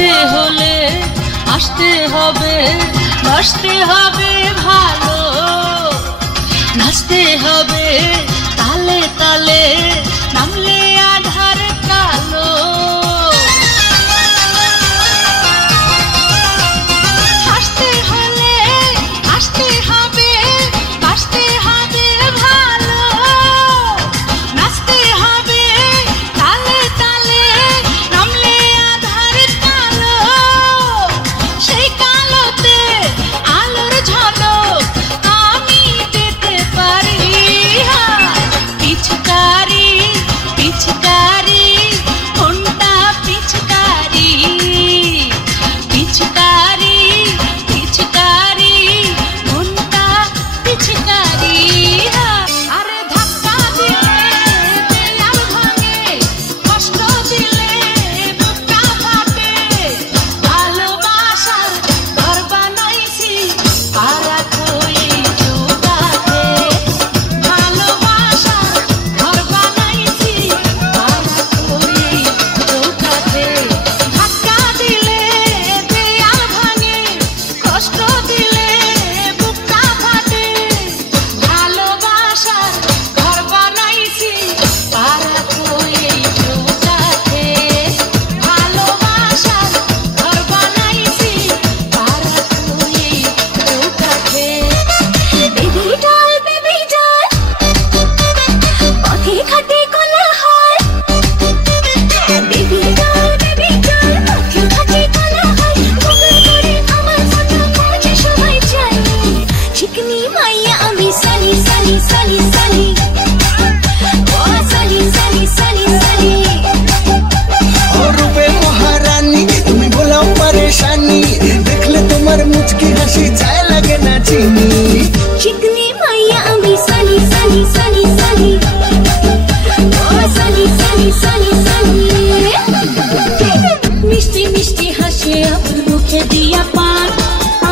বাঁচতে হলে আসতে হবে, বাসতে হবে ভালো, নাচতে হবে তালে তালে, নামলে আধার কালো। হাসতে হলে আসতে হবে, বাসতে হবে ভালো, নাচতে হবে তালে তালে, নামলে আধার কালো। সেই কালোতে আলোর ঝলক আমি পেতে পারি। পিচকারি পিচকারি কোনটা পিচকারি, পিচকারি পিচকারি কোনটা পিচকারি। আরে ধাক্কা দিলে দেয়াল ভাঙে, কষ্ট দিলে বুকটা ফাটে, ভালোবাসার ঘর বানাইছি পারাখো এই চৌকাঠে, ভালোবাসার ঘর বানাইছি পারাখো এই চৌকাঠে। ধাক্কা দিলে দেয়াল ভাঙে, কষ্ট দিলে বুকটা ফাটে, ভালোবাসার ঘর বানাইছি পারাখো এই চৌকাঠে, ভালোবাসার ঘর বানাইছি পারাখো এই চৌকাঠে। বেবি ডল পথে ঘাটে কোলাহল, বেবি ডল পথে ঘাটে কোলাহল, গুগল করে আমার ফটো খোঁজে সবাই চাই। চিকনি মাইয়া আমি সানি সানি সানি সানি, ও সানি সানি সানি সানি। और रूपे महारानी তুমি ভোলাও परेशानी, দেখলে তোমার মুচকি হাসি চায় লাগে না চিনি। চিকনি মাইয়া আমি সানি সানি সানি সানি, ও সানি সানি সানি সানি। মিষ্টি মিষ্টি হাসি আমার মুখে দিয়া পান,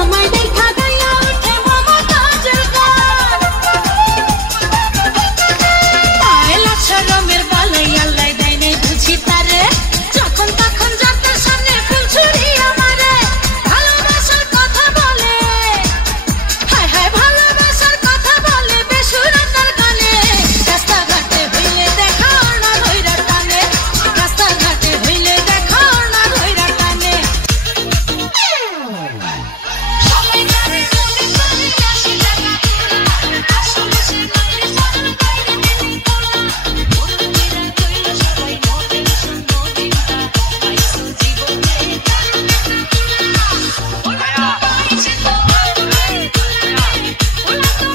আমার দেখা গায়া ওঠে মমতাজের গান। পায়লা ছরমের বালাই আল্লাহ দেয় নাই বুঝি তারে, যখন তখন যাতে সামনে ফুল ছুরি আমারে। ভালোবাসার কথা বলে, হায় হায় ভালোবাসার কথা বলে বেসুরাতার গানে। রাস্তাঘাটে হইলে দেখা না ধইরা টানে, রাস্তাঘাটে হইলে দেখা না ধইরা টানে। সবাই জানে কোনে কোনে আসি দেখা, আসলে সে বাইরে সবার বাইরে দিদি তোলা। মুরগিরা কইল সবাই মদের সন্ধ্যা, পাইছো জীবনে ওলা পাইছে তো ওলা তো নয় ওলা তো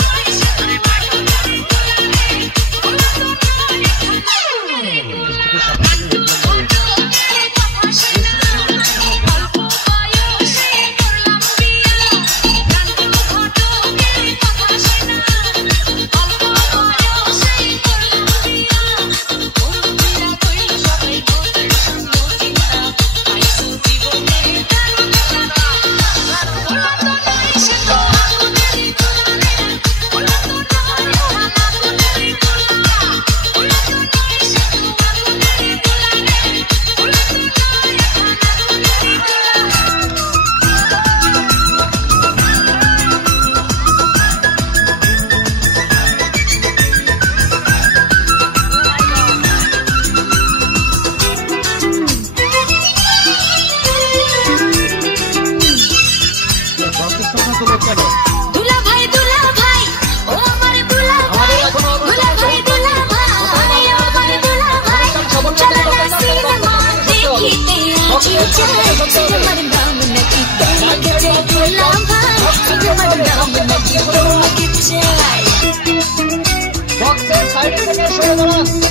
নয় সে করে মাঠে ওলা তো দুলা ভাই ও আমার দুলা ভাই, দুলা ভাই ও আমার দুলা ভাই। চলো না সিনেমা দেখিতে আজি যাই, সিনেমার নাম নাকি তোমাকে চাই দুলা ভাই, সিনেমার নাম নাকি তোমাকে চাই। বক্সের সাইডে থেকে সরে দাঁড়ান।